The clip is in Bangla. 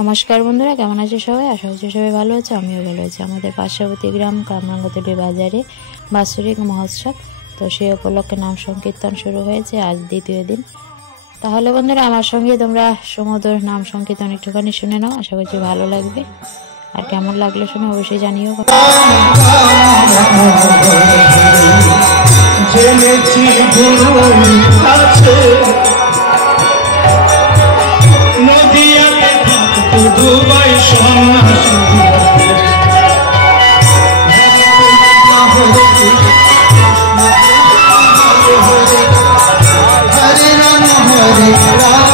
নমস্কার বন্ধুরা, কেমন আছে সবাই? আশা করছি সবাই ভালো আছে, আমিও ভালো আছি। আমাদের পার্শ্ববর্তী গ্রাম কামরাঙ্গাতলি বাজারে বাৎসরিক মহোৎসব, তো সেই উপলক্ষে নাম সংকীর্তন শুরু হয়েছে আজ দ্বিতীয় দিন। তাহলে বন্ধুরা আমার সঙ্গে তোমরা সমুদ্র নাম সংকীর্তন একটুখানি শুনে নাও, আশা করছি ভালো লাগবে। আর কেমন লাগলো শুনে অবশ্যই জানিও। দুবাই সন্ন্যাসী হরে রাম হরে রাম